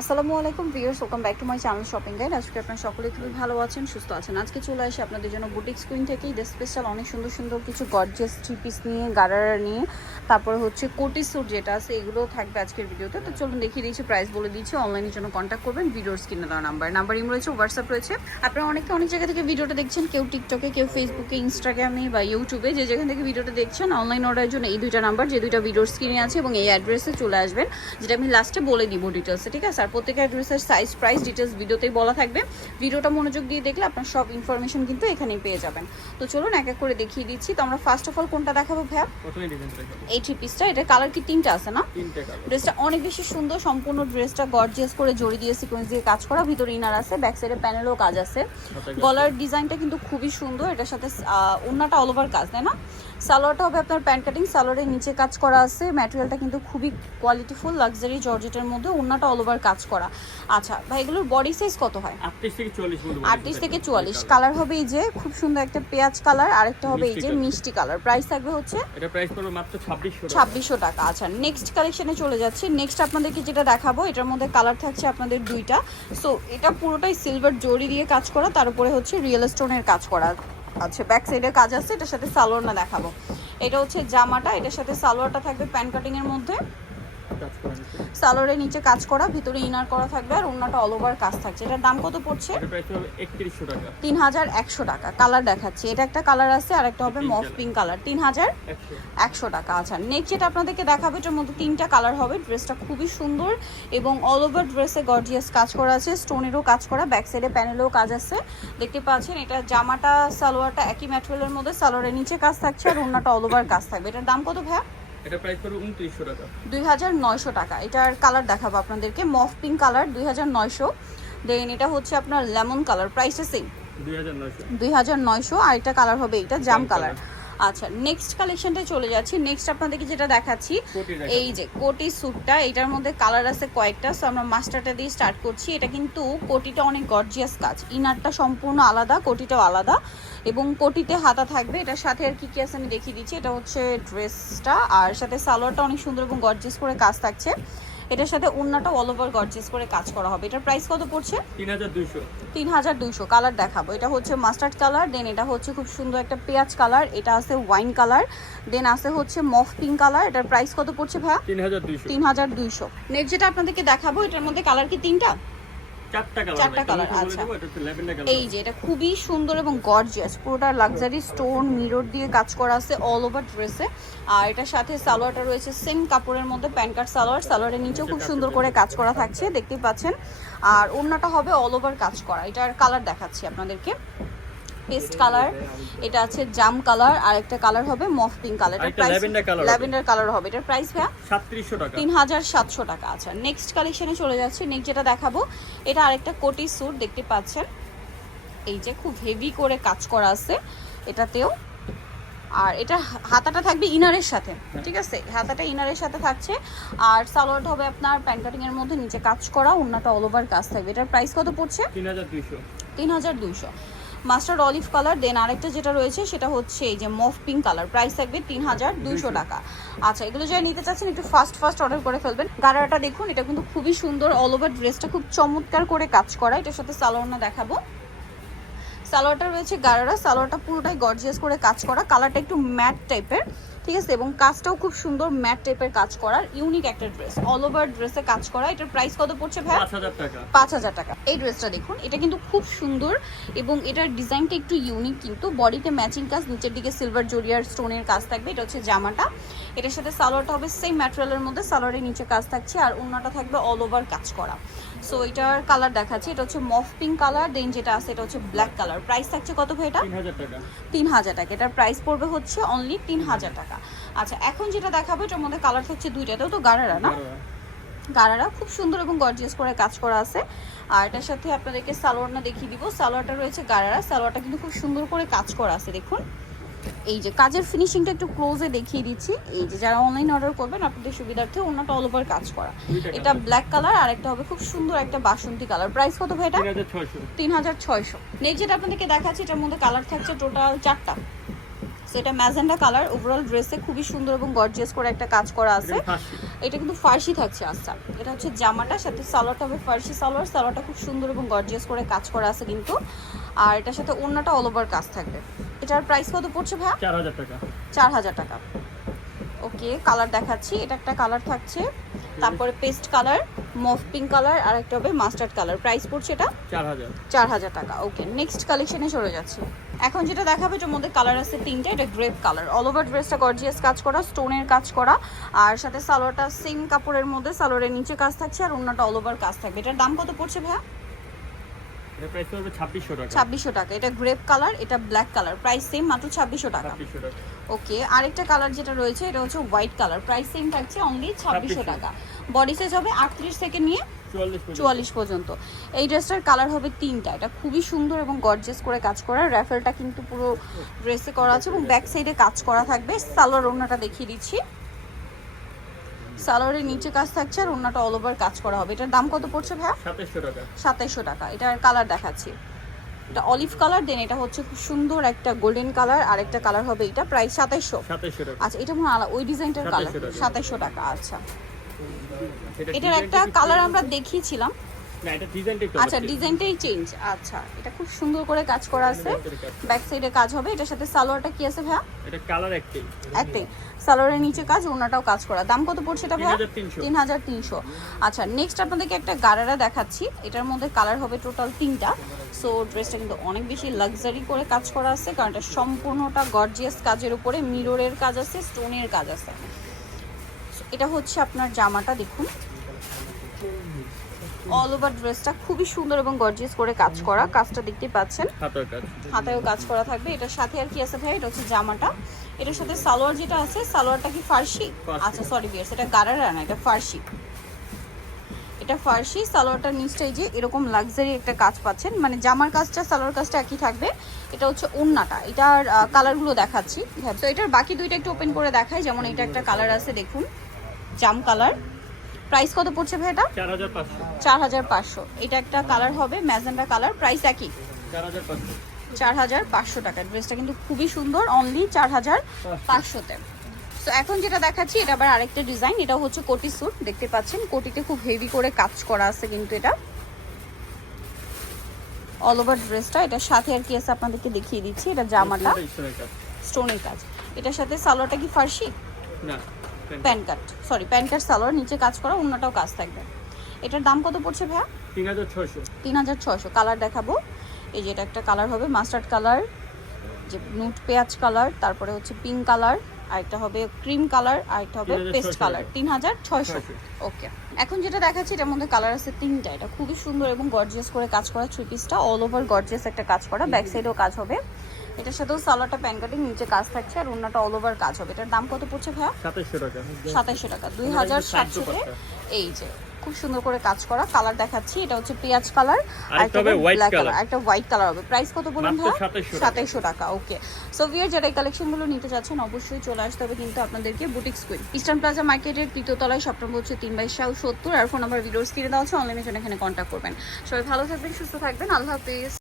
আসসালামু আলাইকুম viewers, welcome back to my channel shopping guide. আজকে আপনারা সকলে খুবই ভালো আছেন, সুস্থ আছেন। আজকে চলে আসি আপনাদের জন্য বুটিক স্কুইন থেকে ঈদের স্পেশাল অনেক সুন্দর সুন্দর কিছু গর্জিয়াস থ্রি পিস নিয়ে, গারারা নিয়ে, তারপরে হচ্ছে কোটি স্যুট যেটা আছে এগুলো থাকবে আজকের ভিডিওতে। তো চলুন দেখিয়ে দিয়েছি, প্রাইস বলে দিচ্ছি, অনলাইনের জন্য কন্ট্যাক্ট করবেন। ভিডিওর স্ক্রিনে দেওয়া নাম্বার ইম রয়েছে, হোয়াটসঅ্যাপ রয়েছে। আপনারা অনেক জায়গা থেকে ভিডিওটা দেখছেন, কেউ টিকটকে, কেউ ফেসবুকে, ইনস্টাগ্রামে বা ইউটিউবে, যে যেখান থেকে ভিডিওটা দেখছেন। অনলাইন অর্ডারের জন্য এই দুইটা নাম্বার, যে দুইটা ভিডিওর স্ক্রিনে আছে এবং এই অ্যাড্রেসে চলে আসবেন, যেটা আমি লাস্টে বলে দিব ডিটেলসে, ঠিক আছে? আর প্রত্যেক অ্যাড্রেসের সাইজ, প্রাইস, ডিটেলস ভিডিওতেই বলা থাকবে। ভিডিওটা মনোযোগ দিয়ে দেখলে আপনার সব ইনফরমেশন কিন্তু এখানেই পেয়ে যাবেন। তো চলুন এক এক করে দেখিয়ে দিচ্ছি। তো আমরা ফার্স্ট অফ অল কোনটা দেখাবো ভাইয়া? এই থ্রি পিসটা। এটা কালার কি তিনটা আছে না? ড্রেসটা অনেক বেশি সুন্দর, সম্পূর্ণ ড্রেসটা গর্জিয়াস করে জড়ি দিয়ে সিকোয়েন্স দিয়ে কাজ করা, ভিতরে ইনার আছে, ব্যাক সাইডে প্যানেলও কাজ আছে। গলার ডিজাইনটা কিন্তু খুবই সুন্দর। এটার সাথে ওড়নাটা অল ওভার কাজ, তাই না? সালোয়ারটা হবে আপনার প্যান্ট কাটিং, সালোয়ারের নিচে কাজ করা আছে। ম্যাটেরিয়ালটা কিন্তু খুবই কোয়ালিটিফুল, লাক্সারি জর্জেটের মধ্যে, ওড়নাটা অল ওভার কাজ করা। আচ্ছা ভাই, এগুলোর বডি সাইজ কত হয়? 38 থেকে 44। কালার হবে এই যে খুব সুন্দর একটা পেঁয়াজ কালার, আরেকটা হবে এই যে মিষ্টি কালার। প্রাইস থাকবে হচ্ছে এটা প্রাইস পড়বে মাত্র 2600 টাকা। আচ্ছা, নেক্সট কালেকশনে চলে যাচ্ছি। নেক্সট আপনাদেরকে যেটা দেখাবো, এটার মধ্যে কালার থাকছে আপনাদের দুইটা। সো এটা পুরোটাই সিলভার জরি দিয়ে কাজ করা, তার উপরে হচ্ছে রিয়েল স্টোনের কাজ করা। আচ্ছা, ব্যাক সাইডে কাজ আছে। এটার সাথে সালোয়ার না দেখাবো। এটা হচ্ছে জামাটা, এটার সাথে সালোয়ারটা থাকবে প্যান্ট কাটিং এর মধ্যে, সালোয়ারের নিচে কাজ করা, ভিতরে ইনার করা থাকবে, আর ওন্নাটা অল ওভার কাজ থাকছে। এটার দাম কত পড়ছে? এটা প্রাইস হবে 3100 টাকা। 3100 টাকা। কালার দেখাচ্ছি, এটা একটা কালার আছে, আর একটা হবে মফ পিঙ্ক কালার। 3100 টাকা। আচ্ছা, নেক্সট যেটা আপনাদেরকে দেখাবো, এটার মধ্যে তিনটা কালার হবে। ড্রেসটা খুবই সুন্দর এবং অল ওভার ড্রেসে গর্জিয়াস কাজ করা আছে, স্টোনেরও কাজ করা, ব্যাক সাইডে প্যানেলেও কাজ আছে, দেখতে পাচ্ছেন। এটা জামাটা সালোয়ারটা একই ম্যাটেরিয়ালের মধ্যে, সালোয়ারের নিচে কাজ থাকছে, আর ওন্নাটা অল ওভার কাজ থাকবে। এটার দাম কত ভাইয়া? এটা প্রাইস পড়বে 2900 টাকা। 2900 টাকা। এটার কালার দেখাবো আপনাদেরকে, মফ পিঙ্ক কালার, 2900। দেন এটা হচ্ছে আপনার লেমন কালার, প্রাইসটা সেম 2900। আর এটা কালার হবে এটা জাম কালার। আচ্ছা, নেক্সট কালেকশনটা চলে যাচ্ছি। নেক্সট আপনাদেরকে যেটা দেখাচ্ছি, এই যে কোটি স্যুটটা, এটার মধ্যে কালার আছে কয়েকটা। সো আমরা মাস্টারটা দিয়ে স্টার্ট করছি। এটা কিন্তু কোটিটা অনেক গর্জিয়াস কাজ, ইনারটা সম্পূর্ণ আলাদা, কোটিটাও আলাদা, এবং কোটিতে হাতা থাকবে। এটার সাথে আর কি কি আছে আমি দেখিয়ে দিচ্ছি। এটা হচ্ছে ড্রেসটা, আর সাথে সালোয়ারটা অনেক সুন্দর এবং গর্জিয়াস করে কাজ থাকছে। এটার সাথে ওন্নাটা অল ওভার গর্জিয়াস করে কাজ করা হবে। এটার প্রাইস কত পড়ছে? 3200। কালার দেখাবো, এটা হচ্ছে মাস্টার্ড কালার, দেন এটা হচ্ছে খুব সুন্দর একটা পেঁয়াজ কালার, এটা আছে ওয়াইন কালার, দেন আছে হচ্ছে মফ পিঙ্ক কালার। এটার প্রাইস কত পড়ছে ভাইয়া? 3200। নেক্সট যেটা আপনাদেরকে দেখাবো, এটার মধ্যে কালার কি তিনটা? চারটা কালার। আচ্ছা, এই যে এটা খুবই সুন্দর এবং গর্জিয়াস, পুরোটা লাক্সারি স্টোন মিরর দিয়ে কাজ করা আছে অল ওভার ড্রেসে। আর এটার সাথে সালোয়ারটা রয়েছে সেম কাপড়ের মধ্যে, প্যান্ট কাট সালোয়ার, সালোয়ারের নিচেও খুব সুন্দর করে কাজ করা থাকছে, দেখতেই পাচ্ছেন। আর ওড়নাটা হবে অল ওভার কাজ করা। এটার কালার দেখাচ্ছি আপনাদেরকে, পেস্ট কালার, এটা আছে জাম কালার, আর একটা কালার হবে মফ পিঙ্ক কালার। এটার প্রাইস ল্যাভেন্ডার কালার হবে। এটার প্রাইস ভাইয়া 3700 টাকা। 3700 টাকা। আচ্ছা, নেক্সট কালেকশনে চলে যাচ্ছে। নেক্সট যেটা দেখাবো, এটা আরেকটা কোটি স্যুট, দেখতে পাচ্ছেন। এই যে খুব হেভি করে কাজ করা আছে এটাতেও, আর এটা হাতাটা থাকবে ইনারের সাথে, ঠিক আছে? হাতাটা ইনারের সাথে থাকছে, আর সালোয়ারটা হবে আপনার প্যান্ট কাটিং এর মধ্যে, নিচে কাজ করা, ওন্নাটা অল ওভার কাজ থাকবে। এটার প্রাইস কত পড়ছে? 3200। মাস্টার্ড অলিভ কালার, দেন আরেকটা যেটা রয়েছে সেটা হচ্ছে এই যে মফ পিঙ্ক কালার, প্রাইস থাকবে 3200 টাকা। আচ্ছা, এগুলো যারা নিতে চাচ্ছেন একটু ফাস্ট অর্ডার করে ফেলবেন। গারাটা দেখুন, এটা কিন্তু খুবই সুন্দর, অল ওভার ড্রেসটা খুব চমৎকার করে কাজ করা। এটার সাথে সালোয়ারটা দেখাবো, সালোয়ারটা রয়েছে গারারা, সালোয়ারটা পুরোটাই গর্জিয়াস করে কাজ করা, কালারটা একটু ম্যাট টাইপের, ঠিক আছে? এবং কাজটাও খুব সুন্দর ম্যাট টাইপের কাজ করার, ইউনিক একটা ড্রেস, অল ওভার ড্রেসে কাজ করা। এটার প্রাইস কত পড়ছে ভাই? 5000 টাকা। এই ড্রেসটা দেখুন, এটা কিন্তু খুব সুন্দর এবং এটার ডিজাইনটা একটু ইউনিক, কিন্তু বডিতে ম্যাচিং কাজ, নিচের দিকে সিলভার জরিয়ার স্টোনের কাজ থাকবে। এটা হচ্ছে জামাটা, এটার সাথে সালোয়ারটা হবে সেম ম্যাটেরিয়ালের মধ্যে, সালোয়ারের নিচে কাজ থাকছে, আর ওন্নাটা থাকবে অল ওভার কাজ করা। সো এটার কালার দেখাচ্ছি, এটা হচ্ছে মফ পিঙ্ক কালার, দেন যেটা আছে এটা হচ্ছে ব্ল্যাক কালার। প্রাইস থাকছে কত ভাই এটা? 3000 টাকা। এটার প্রাইস পড়বে হচ্ছে অনলি 3000 টাকা। আচ্ছা, এখন যেটা দেখাবো, এটার মধ্যে কালার থাকছে দুইটাতেও, তো গারারা না? গারারা খুব সুন্দর এবং গর্জিয়াস করে কাজ করা আছে। আর এটার সাথে আপনাদেরকে সালোয়ারটা দেখিয়ে দিব। সালোয়ারটা রয়েছে গারারা, সালোয়ারটা কিন্তু খুব সুন্দর করে কাজ করা আছে, দেখুন। এই যে কাজের ফিনিশিংটা একটু ক্লোজে দেখিয়ে দিচ্ছি। এই যে যারা অনলাইন অর্ডার করবেন আপনাদের সুবিধার্থে, ওন্নাটা অল ওভার কাজ করা। এটা ব্ল্যাক কালার, আর একটা হবে খুব সুন্দর একটা বাসন্তী কালার। প্রাইস কত ভাই এটা? 3600। নেক্সট যেটা আপনাদেরকে দেখাচ্ছি, এটার মধ্যে কালার থাকছে টোটাল 4টা। সো এটা ম্যাজেন্ডা কালার, ওভারঅল ড্রেসে খুবই সুন্দর এবং গর্জিয়াস করে একটা কাজ করা আছে। এটা ফাঁসি। এটা কিন্তু ফার্সি থাকছে। আচ্ছা, এটা হচ্ছে জামাটা, সাথে সালোয়ারটা হবে ফার্সি সালোয়ার। সালোয়ারটা খুব সুন্দর এবং গর্জিয়াস করে কাজ করা আছে কিন্তু, আর এটার সাথে ওড়নাটা অল ওভার কাজ থাকবে। এটার প্রাইস কত পড়ছে ভাইয়া? 4000 টাকা। 4000 টাকা। ওকে, কালার দেখাচ্ছি। এটা একটা কালার থাকছে, তারপরে পেস্ট কালার, মফ পিঙ্ক কালার, আর একটা হবে মাস্টার্ড কালার। প্রাইস পড়ছে এটা 4000। 4000 টাকা। ওকে, নেক্সট কালেকশনে চলে যাচ্ছি। এখন যেটা দেখাবে এটার মধ্যে কালার আছে তিনটে। এটা গ্রেপ কালার, অল ওভার ড্রেসটা গর্জিয়াস কাজ করা, স্টোনের কাজ করা, আর সাথে সালোয়ারটা সেম কাপড়ের মধ্যে, সালোয়ারের নিচে কাজ থাকছে আর ওড়নাটা অল ওভার কাজ থাকবে। এটার দাম কত পড়ছে ভাইয়া? এটা প্রাইস পড়বে 2600 টাকা। 2600 টাকা। এটা গ্রেপ কালার, এটা ব্ল্যাক কালার, প্রাইস সেম, মাত্র 2600 টাকা। 2600 টাকা। ওকে, আরেকটা কালার যেটা রয়েছে এটা হচ্ছে হোয়াইট কালার, প্রাইস সেম থাকছে, অনলি 2600 টাকা। বডি সাইজ হবে 38 থেকে নিয়ে 44 পর্যন্ত। এই ড্রেসটার কালার হবে তিনটা। এটা খুবই সুন্দর এবং গর্জিয়াস করে কাজ করা, র্যাফেলটা কিন্তু পুরো ড্রেসে করা আছে এবং ব্যাক সাইডে কাজ করা থাকবে। সালোয়ার ওড়নাটা দেখিয়ে দিচ্ছি, সালোয়ারের নিচে কাজ থাকছে আর ওড়নাটা অল ওভার কাজ করা হবে। এটার দাম কত পড়ছে ভাইয়া? 2700 টাকা। 2700 টাকা। এটার কালার দেখাচ্ছি, এটা অলিভ কালার, দেন এটা হচ্ছে খুব সুন্দর একটা গোল্ডেন কালার, আর একটা কালার হবে এটা, প্রাইস 2700। 2700 টাকা। আচ্ছা, এটা মনে হয় ওই ডিজাইনটার কালার। 2700 টাকা। আচ্ছা, এটা এটার একটা কালার আমরা দেখিয়েছিলাম। না, এটা ডিজাইনটা একটু আচ্ছা, ডিজাইনটাই চেঞ্জ। আচ্ছা, এটা খুব সুন্দর করে কাজ করা আছে, ব্যাক সাইডে কাজ হবে। এটার সাথে সালোয়ারটা কি আছে ভাইয়া? এটা কালার একটাই। একটাই, সালোয়ারের নিচে কাজ, ওড়নাটাও কাজ করা। দাম কত পড়ছে এটা ভাইয়া? 3300। 3300। আচ্ছা, নেক্সট আপনাদেরকে একটা গারারা দেখাচ্ছি। এটার মধ্যে কালার হবে টোটাল তিনটা। সো ড্রেসটা কিন্তু অনেক বেশি লাক্সারি করে কাজ করা আছে, কারণ এটা সম্পূর্ণটা গর্জিয়াস কাজের উপরে, মিররের কাজ আছে, স্টোনের কাজ আছে। এটা হচ্ছে আপনার জামাটা, দেখুন অল ওভার ড্রেসটা খুবই সুন্দর এবং গর্জিয়াস করে কাজ করা, কাজটা দেখতে পাচ্ছেন, হাতের কাজ। হাতেও কাজ করা থাকবে। এটার সাথে আর কি আছে ভাই? এটা হচ্ছে জামাটা, এটার সাথে সালোয়ার যেটা আছে, সালোয়ারটা কি ফার্সি? আচ্ছা সরি বিয়ার্স, এটা গারারা না, এটা ফার্সি। এটা ফার্সি, সালোয়ারটার নিচটাই যে এরকম লাক্সারি একটা কাজ পাচ্ছেন, মানে জামার কাজটা সালোয়ার কাজটা একই থাকবে। এটা হচ্ছে ওড়নাটা, এটার কালারগুলো দেখাচ্ছি। হ্যাঁ, তো এটার বাকি দুইটা একটু ওপেন করে দেখাই। যেমন এটা একটা কালার আছে, দেখুন জাম কালার। প্রাইস কত পড়ছে ভাই এটা? 4500। 4500। এটা একটা কালার হবে ম্যাজেন্ডা কালার, প্রাইস একই, 4500। 4500 টাকা। ড্রেসটা কিন্তু খুবই সুন্দর, অনলি 4500-তে। তো এখন যেটা দেখাচ্ছি এটা আবার আরেকটা ডিজাইন। এটা হচ্ছে কোটি স্যুট, দেখতে পাচ্ছেন কোটিতে খুব হেভি করে কাজ করা আছে কিন্তু, এটা অল ওভার ড্রেসটা। এটার সাথে আর কি আছে আপনাদেরকে দেখিয়ে দিচ্ছি। এটা জামাটা স্টোনের কাজ, এটার সাথে সালোয়ারটা কি ফার্সি? না, প্যান কাট, সরি প্যান কাট সালোয়ার, নিচে কাজ করা, অন্যটাও কাজ থাকবে। এটার দাম কত পড়ছে ভাইয়া? 3600। 3600। কালার দেখাবো, এই যে এটা একটা কালার হবে মাস্টার্ড কালার, যে নুট পেঁয়াজ কালার, তারপরে হচ্ছে পিঙ্ক কালার, আরেকটা হবে ক্রিম কালার, আরেকটা হবে পেস্ট কালার। 3600। ওকে, এখন যেটা দেখাচ্ছি এটার মধ্যে কালার আছে তিনটা। এটা খুবই সুন্দর এবং গর্জিয়াস করে কাজ করা, থ্রি পিসটা অল ওভার গর্জিয়াস একটা কাজ করা, ব্যাক সাইডেও কাজ হবে। এটার সাথেও সালোয়ারটা প্যান কাটিং, নিচে কাজ থাকছে, আর ওড়নাটা অল ওভার কাজ হবে। এটার দাম কত পড়ছে ভাইয়া? 2700 টাকা। 2700 টাকা। 2700-তে এই যে খুব সুন্দর করে কাজ করা। কালার দেখাচ্ছি, এটা হচ্ছে পেঁয়াজ কালার, আর একটা ব্ল্যাক কালার, একটা হোয়াইট কালার হবে। প্রাইস কত বলুন ভাই? 2700 টাকা। ওকে, সো ভিউয়ার যারা এই কালেকশনগুলো নিতে চাচ্ছেন অবশ্যই চলে আসতে হবে কিন্তু আপনাদেরকে বুটিক স্কুইন, ইস্টার্ন প্লাজা মার্কেটের 3য় তলায়, শপ নম্বর হচ্ছে 3/70, আর ফোন নাম্বার ভিডিওস স্ক্রিনে দেওয়া আছে, অনলাইনে জন্য এখানে কন্ট্যাক্ট করবেন। সবাই ভালো থাকবেন, সুস্থ থাকবেন, আল্লাহ হাফেজ।